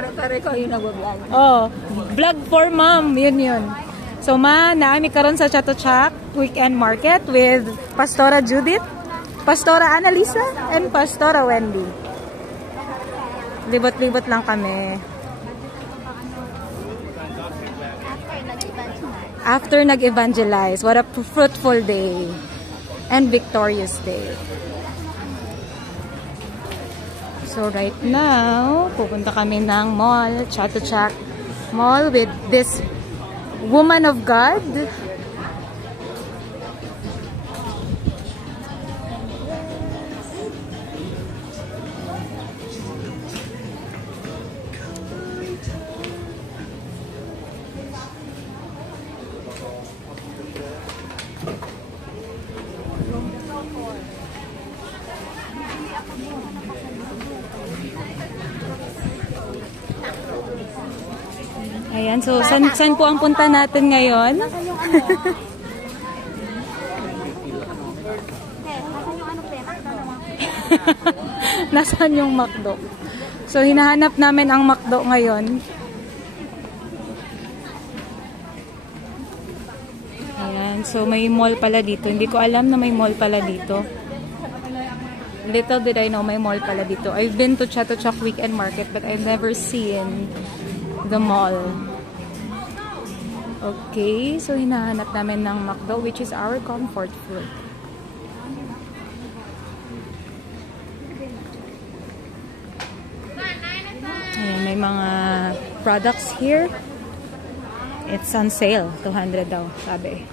pare-pare ko yung nag-vlog. Oh, vlog for mom. Yun. So, naami karon sa Chatuchak Weekend Market with Pastora Judith, Pastora Annalisa, and Pastora Wendy. Libot-libot lang kami. After nag-evangelize, what a fruitful day and victorious day. So right now, pupunta kami ng mall, Chatuchak Mall with this woman of God. Ayan, so saan po ang punta natin ngayon? Nasaan yung ano? Nasaan yung McDo? So, hinahanap namin ang McDo ngayon. Ayan, so may mall pala dito. Hindi ko alam na may mall pala dito. Little did I know may mall pala dito. I've been to Chatuchak Weekend Market but I've never seen the mall. Okay, so hinahanap namin ng McDo which is our comfort food. Ayan, may mga products here. It's on sale. 200 daw, sabi.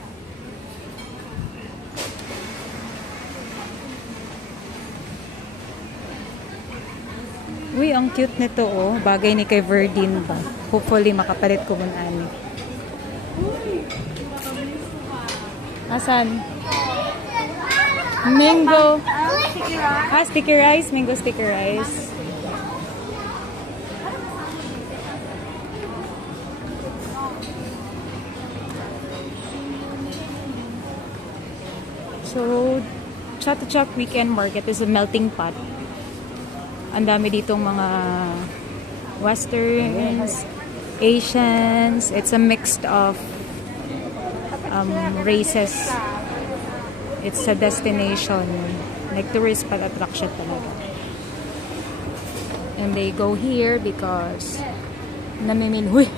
Uy, ang cute nito oh. Bagay ni kay Verdine ba? Hopefully makapalit ko muna ani. Asan? Mango. Sticky rice. Mango sticky rice. So, Chatuchak Weekend Market is a melting pot. Ang dami ditong mga Westerns, Asians. It's a mix of races. It's a destination. Like tourist attraction talaga. And they go here because namimili.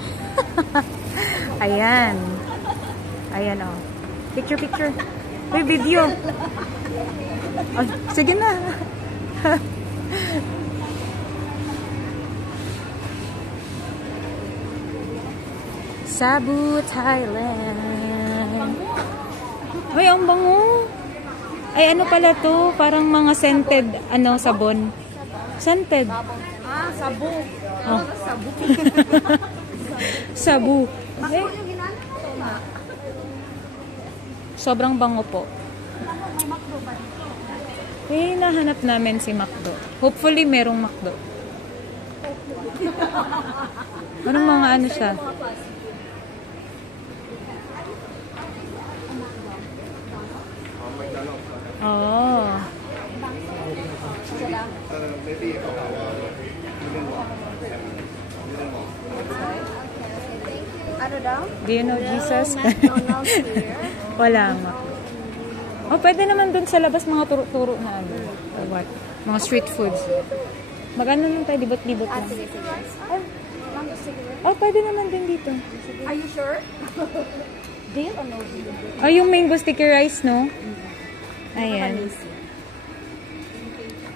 Ayan. Ayan oh. Picture. May video. Oh, sige na. Sabu, Thailand. Ay, ang bango. Ay, ano pala to? Parang mga scented, sabon. Scented. Sabu. Oh. Sabu. Sabu. Ay. Sobrang bango po. Eh, nahanap namin si McDo. Hopefully, merong McDo. Anong mga siya? Oh. Ano daw? Do you know Jesus? McDonald's here. Wala nga. Oh, pwede naman dun sa labas mga turo-turo na or what? Mga street foods. Magano lang tayo, libot-libot lang. Oh, pwede naman din dito. Are you sure? Deal or no deal? Oh, yung mango sticky rice, no? Ayan.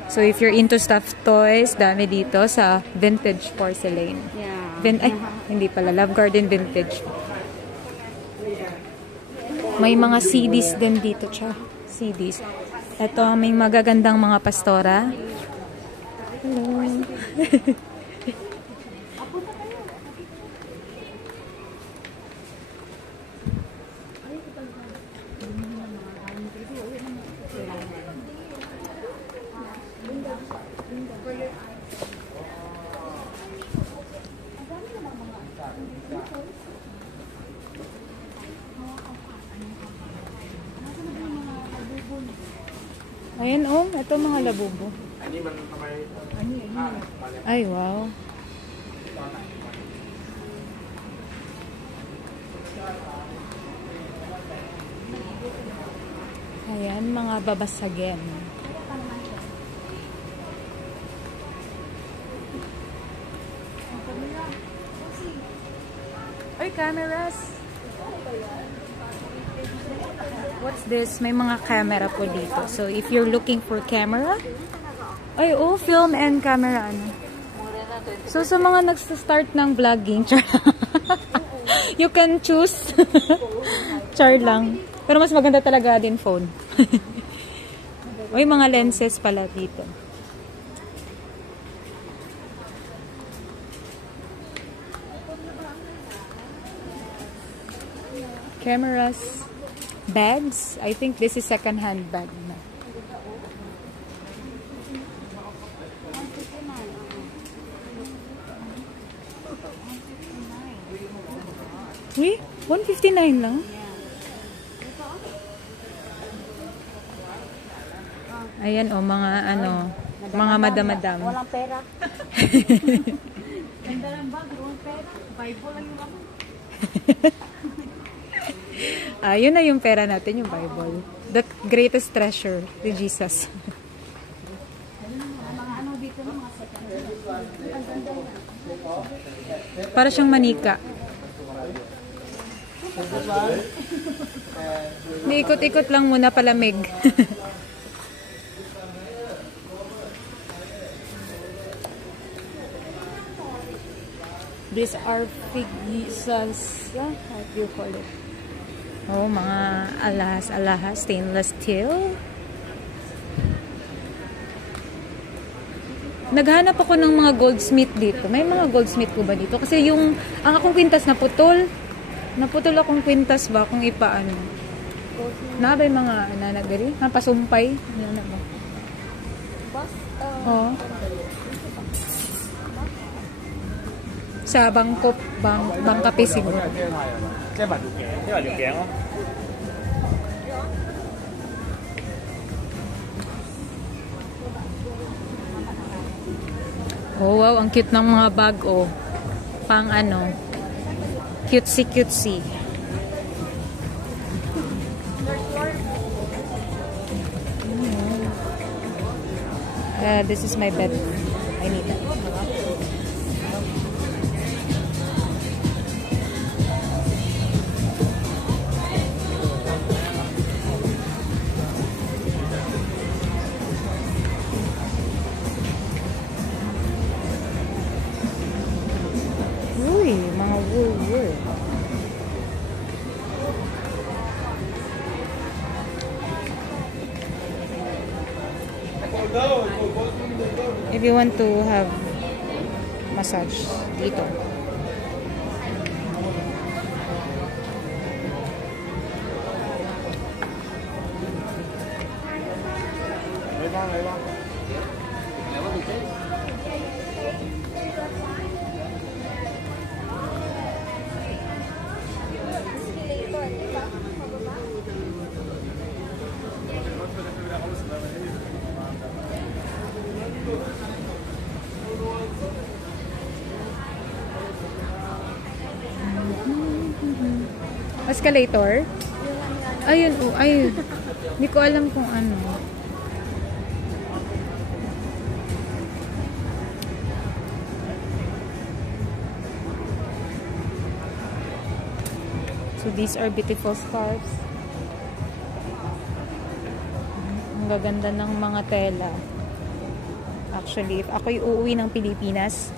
So, if you're into stuffed toys, dami dito sa Vintage Porcelain. Yeah. Hindi pala. Love Garden Vintage. May mga CDs din dito, CDs. Ito, may magagandang mga pastora. Hello. Ayan oh, ito mga labubo. Ay wow. Ayan, mga babasagin. Ay, cameras! What's this? May mga camera po dito. So, if you're looking for camera, ay, oh, film and camera, ano. So, sa mga nagsa-start ng vlogging, you can choose. Char lang. Pero mas maganda talaga din phone. Uy, mga lenses pala dito. Cameras. Bags. I think this is second-hand bag na. Uy, 159 lang. Ayan o, mga ano, mga madam-madam. Walang pera. Ganda ng bag, walang pera. Bible lang yung ako. Yun na yung pera natin, yung Bible. The greatest treasure, the Jesus. Mga ano dito ng mga second hand. Para siyang manika. Niikot-ikot lang muna palamig. These are figures. How do you call it? Oh, mga alahas-alahas, stainless steel. Naghanap ako ng mga goldsmith dito. May mga goldsmith po ba dito? Kasi yung, ang akong kwintas naputol. Naputol akong kwintas ba kung ipaano. Nabay mga nanagari? Pasumpay? Ano na ba? Oh. Sa Bangkok, Bangkapi siguro. Oh, wow, ang cute ng mga bag, oh. Pang ano, cutesy. This is my bedroom. I need that. Uy, mga wool. If you want to have massage dito. Escalator? Ayun, oh, ayun. Hindi ko alam kung ano. So these are beautiful scarves. Ang gaganda ng mga tela. Actually, if ako'y uuwi ng Pilipinas,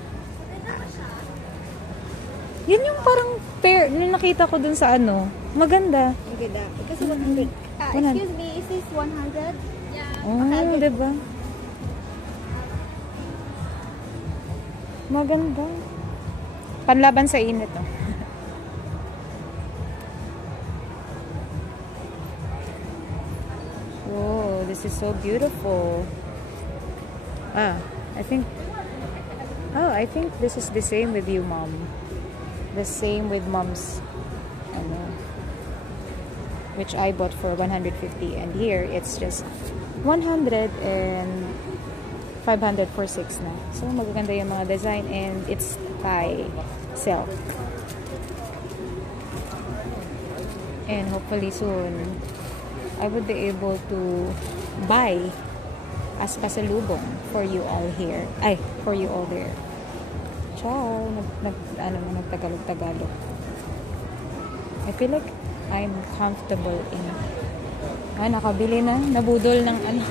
yun yung parang pair na nakita ko dun sa ano. Maganda. Maganda. Kasi 100. Excuse me, is this 100? Yeah. Oh, diba? Maganda. Panlaban sa init, oh. Whoa, this is so beautiful. I think this is the same with you, Mom. The same with Mom's, which I bought for 150, and here it's just 100 and 500 for 6 na. So magaganda yung mga design, and it's Thai silk. And hopefully soon I would be able to buy as pasalubong for you all here. Ay, for you all there. Ciao. Nagtagalog-tagalog. I feel like I'm comfortable in... nakabili na. Nabudol ng ano.